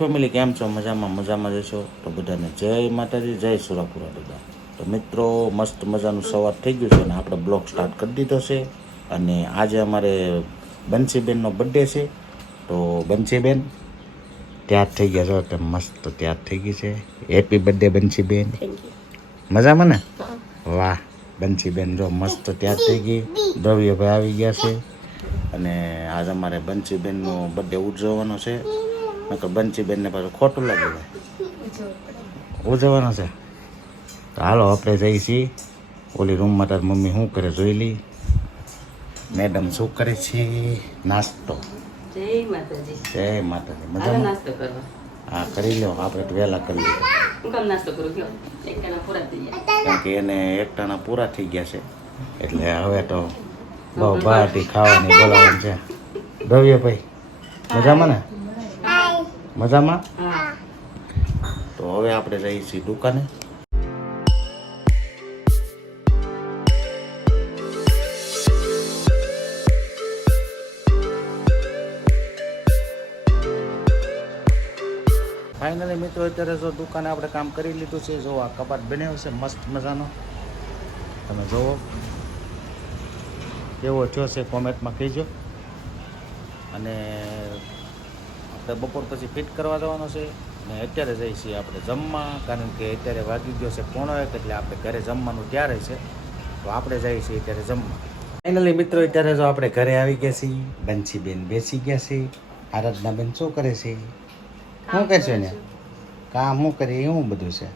Family કેમ છો? મજામાં જશો તો બધાને જય માતાજી, જય સુરાપુરા દાદા. તો મિત્રો મસ્ત મજાનું સવાર થઈ ગયું છે અને આપણે બ્લોગ સ્ટાર્ટ કરી દીધો છે. અને આજે અમારે બંસીબેનનો બર્થડે છે. તો બંસીબેન તૈયાર થઈ ગયા છો, એટલે મસ્ત તૈયાર થઈ ગઈ છે. Happy birthday Bansiben. મજામાં ને? વાહ, બંસીબેન જો મસ્ત તૈયાર થઈ ગઈ. દ્રવ્યભાઈ આવી ગયા છે અને આજ અમારે બંસીબેનનો બર્થડે ઉજવવાનો છે. નકર બંસીબેનને પાછું ખોટું લાગી જાય. ઉજવવાનો છે તો હાલો આપણે જઈએ છીએ ઓલી રૂમમાં. તાર મમ્મી શું કરે જોઈ લઈ. મેડમ શું કરે છે? નાસ્તો. જય માતાજી. જય માતાજી. મજામાં? નાસ્તો કરવા. હા, કરી લો. આપણે તો વહેલા કરી લઈએ. હું કામ નાસ્તો કરું? કયો એકટાણા પૂરા થઈ ગયા. કારણ કે એને એકટાણા પૂરા થઈ ગયા છે, એટલે હવે તો બહુ બહારથી ખાવાની બોલાવવાનું છે. દ્રવ્યભાઈ મજામાં ને? મજામાં? હા. તો હવે આપણે જઈએ છીએ દુકાને. ફાઇનલી મિત્રો અત્યારે જો દુકાને આપણે કામ કરી લીધું છે. જો આ કબાટ બનાવ્યો છે મસ્ત મજાનો, તમે જુઓ કેવો થયો છે કોમેન્ટમાં કહેજો. અને આપણે બપોર પછી ફિટ કરવા જવાનો છે અને અત્યારે જઈએ છીએ આપણે જમવા, કારણ કે અત્યારે વાગી ગયો છે 1:30, એટલે આપણે ઘરે જમવાનું ત્યારે છે. તો આપણે જઈએ છીએ અત્યારે જમવા. ફાઇનલી મિત્રો અત્યારે જો આપણે ઘરે આવી ગયા છીએ. બંસીબેન બેસી ગયા છે. આરાધનાબેન શું કરે છે? શું કરશો ને? કામ શું કરીએ એવું બધું છે.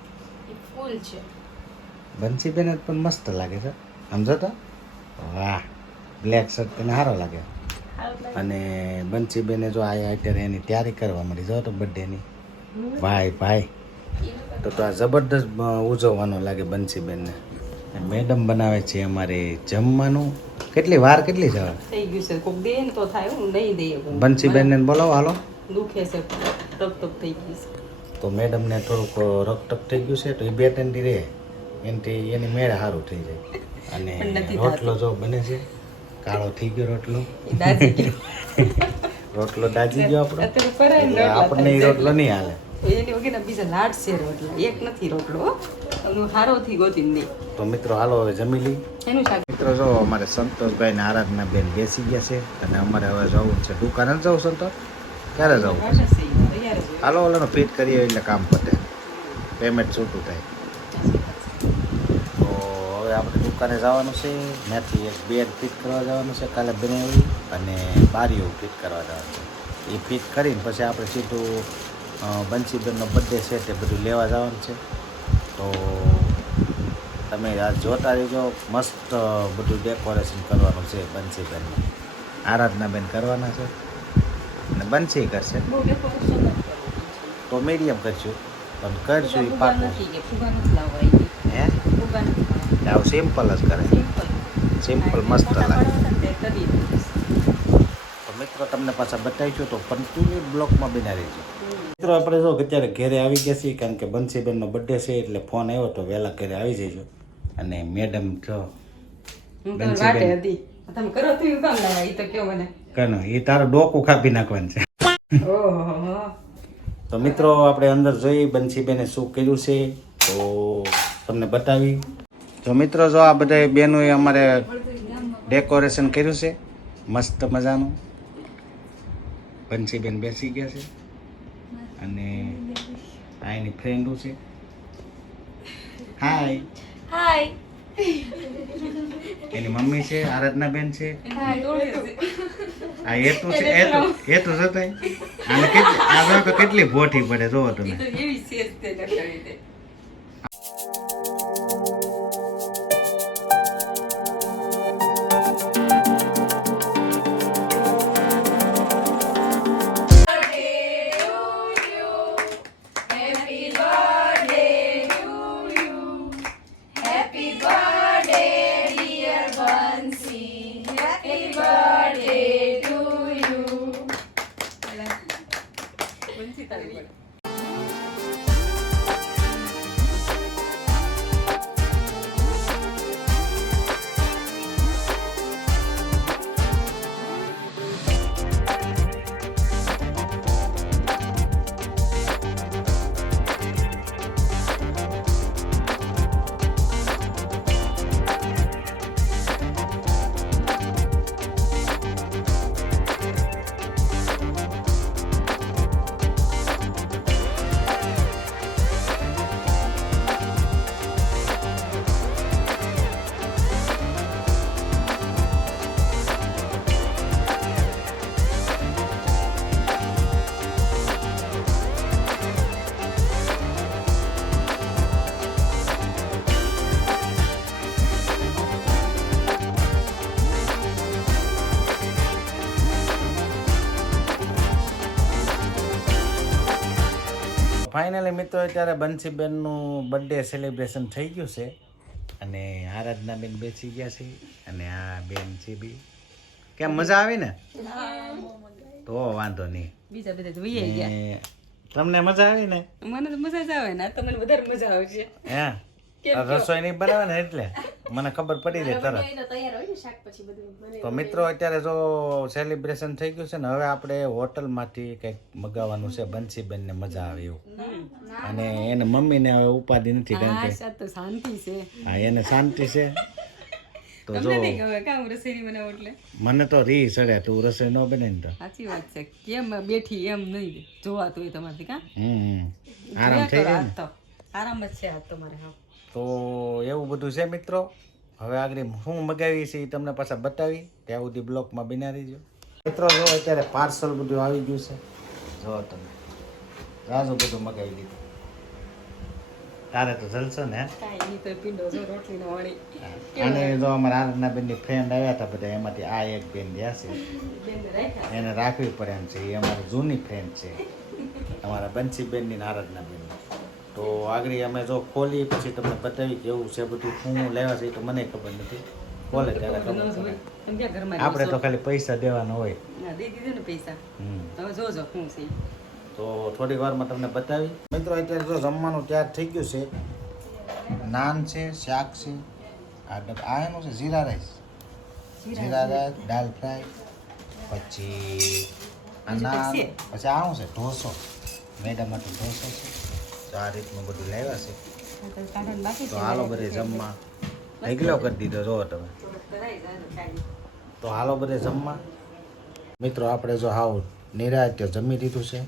ફૂલ છે. બંસીબેન પણ મસ્ત લાગે છે, સમજો તો. વાહ, બ્લેક શર્ટ તેને સારો લાગે. અને બંસીબેને જો આયા અત્યારે એની તૈયારી કરવા મળી. જો તો બર્થડેની. ભાઈ તો આ જબરદસ્ત ઉજવવાનો લાગે બંસીબેનને. મેડમ બનાવે છે અમારે જમવાનું. કેટલી વાર કેટલી છે? થઈ ગયું છે. કોક દે ને તો થાય, હું નહીં દઈએ. બંસીબેનને બોલાવો હાલો. દુખે છે, ટક થઈ ગયું છે. તો મેડમને થોડુંક રકટક થઈ ગયું છે, તો એ 2-3 દી રહે એની મેળે સારું થઈ જાય. અને રોટલો જો બને છે, કાળો થઈ ગયો રોટલો. રોટલો દાજી ગયો આપણો, એટલે આપણને એ રોટલો નહીં હાલે. એની વગેરે બીજા લાડ છે રોટલા, એક નથી રોટલો. હારોથી ગોતી નહીં. તો મિત્રો હાલો હવે જમી લઈ. એનું શાક. મિત્રો જો અમારે સંતોષભાઈ ને આરાધના બેન બેસી ગયા છે અને અમારે હવે જવું છે દુકાને. જવું સંતોષ? ક્યારે જવું? હાલો ઓલાનો ફિટ કરીએ એટલે કામ પતે, પેમેન્ટ છૂટું થાય. તો હવે આપણે દુકાને જવાનું છે. ત્યાંથી એક બેડ ફિટ કરવા જવાનું છે, કાલે બનાવી, અને બારીઓ ફિટ કરવા જવાનું છે. એ ફિટ કરીને પછી આપણે સીધું બંસીબેનનો બર્થડે છે તે બધું લેવા જવાનું છે. તો તમે આ જોતા રહેજો. મસ્ત બધું ડેકોરેશન કરવાનું છે બંસીબેનનું. આરાધનાબેન કરવાના છે અને બંસી કરશે. તો મીડિયમ કરશું, પણ કરશું એ પાકું. હે, આવું સિમ્પલ જ કરે. સિમ્પલ મસ્ત લાગે. તો મિત્રો તમને પાછા બતાવીશું, તો કન્ટિન્યુ બ્લોકમાં બના રહીશું. મિત્રો આપણે જો અત્યારે ઘરે આવી ગયા છીએ, કારણ કે બંસીબેનનો બર્થડે છે, એટલે ફોન આવ્યો તો વહેલા ઘરે આવી જઈજો. અને મેડમ જો એ તારો ડોકું કાપી નાખવાનું છે. તો મિત્રો આપણે અંદર જોઈ બંસીબેને શું કર્યું છે, તો તમને બતાવી. તો મિત્રો જો આ બધા બહેનોએ અમારે ડેકોરેશન કર્યું છે મસ્ત મજાનું. બંસીબેન બેસી ગયા છે અને આ એની ફ્રેન્ડો છે. હાય. એની મમ્મી છે, આરાધનાબેન છે. આ એતું છે, એતું જતાય આને કેટલી ભોઠી પડે જોવો તમે. ફાઇનલી મિત્રો અત્યારે બંસીબેનનું બર્થડે સેલિબ્રેશન થઈ ગયું છે અને આરાધના બેન બેસી ગયા છે અને આ બેન છે બી કેમ મજા આવી ને તો વાંધો નહીં બીજા બધા જોઈએ ગયા ને તમને મજા આવી ને મને તો મજા જ આવે ને આ તો મને વધારે મજા આવશે હે રસોઈ નહીં બનાવે ને એટલે મને ખબર પડી જાય તરત તો મિત્રો અત્યારે જો સેલિબ્રેશન થઈ ગયું છે ને હવે આપણે હોટલમાંથી કંઈક મગાવવાનું છે બંસીબેનને મજા આવે એવું અને એને મમ્મીને હવે ઉપાધિ નથી કારણ કે આ તો શાંતિ છે હા એને શાંતિ છે તો જો તમને નહીં ગમે કામ રસોઈ બનાવો એટલે મને તો રી સડે તું રસોઈ ન બને ને તો સાચી વાત છે કેમ બેઠી એમ નહીં જોવાતું હોય તમારથી કા આરામ થઈ જાય ને તો આરામ જ છે આજ તમારે હા તો એવું બધું છે મિત્રો હવે આગળ હું મગાવી છે એ તમને પાછા બતાવી ત્યાં સુધી બ્લોકમાં બિના રહીજો મિત્રો જો અત્યારે પાર્સલ બધું આવી ગયું છે જો તમે રાજુ બધું મગાવી દીધું તારે તો જલસો ને હે? કાંઈ નહીં તો પીંડો જો રોટલીનો વળી અને જો અમારા આનંદના બેનની ફ્રેન્ડ આવ્યા હતા બધા એમાંથી આ એક બેન રહ્યા છે બેનને રાખ્યા એને રાખવી પડે એમ છે એ અમારી જૂની ફ્રેન્ડ છે અમારા બંસી બેનની ને આરાધના બેન તો આગળ અમે જો ખોલી પછી તમને બતાવી કેવું છે બધું શું લેવા છે એ તો મને ખબર નથી ખોલે ત્યારે ખબર પડે એમ ક્યાં ઘરમાં આપણે તો ખાલી પૈસા દેવાના હોય ના દઈ દીધો ને પૈસા હવે જોજો શું છે તો થોડી વારમાં તમને બતાવી મિત્રો અત્યારે જો જમવાનું તૈયાર થઈ ગયું છે નાન છે શાક છે આ એનું છે જીરા રાઈસ દાલ ફ્રાય પછી આ નાન પછી આ શું છે ઢોસો મેડમ માટે ઢોસો છે તો આ રીતનું બધું લાવ્યા છે તો હાલો બધે જમવા ઢગલો કરી દીધો જો તમે તો હાલો બધે જમવા મિત્રો આપણે જો હાવ નિરાતે જમી દીધું છે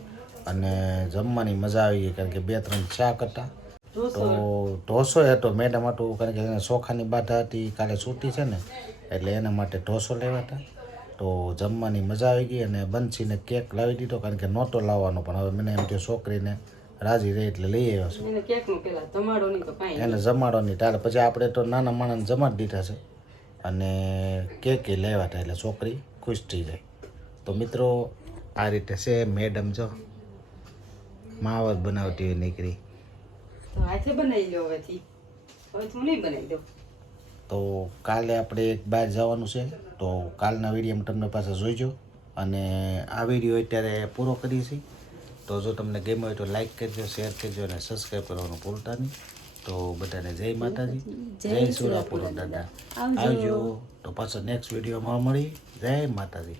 અને જમવાની મજા આવી ગઈ કારણ કે 2-3 શાક હતા તો ઢોસો હતો મેડમ હતું કારણ કે એને ચોખાની બાધા હતી કાલે છૂટી છે ને એટલે એના માટે ઢોસો લેવા હતા તો જમવાની મજા આવી ગઈ અને બંસીને કેક લાવી દીધો કારણ કે નહોતો લાવવાનો પણ હવે મને એમ કે છોકરીને રાજી રહી એટલે લઈ આવ્યો છે એને કેકનું પેલા જમાડો નહીં તો કાંઈ એને જમાડો નહીં તારે પછી આપણે તો નાના માણસને જમાડી દીધા છે અને કેક લેવા હતા એટલે છોકરી ખુશ થઈ જાય તો મિત્રો આ રીતે છે મેડમ જો માવત બનાવતી હોય નીકળી તો હાથે બનાવી લો હવેથી હવે હું નહીં બનાવી દઉં તો કાલે આપણે એક બહાર જવાનું છે તો કાલના વિડીયોમાં તમને પાસે જોઈજો અને આ વિડીયો અત્યારે પૂરો કરી છે તો જો તમને ગમ્યો હોય તો લાઈક કરજો શેર કરજો અને સબસ્ક્રાઈબ કરવાનું ભૂલતા નહીં તો બધાને જય માતાજી જય સુરાપુર દાદા આવજો તો પાછો નેક્સ્ટ વિડીયોમાં મળી જય માતાજી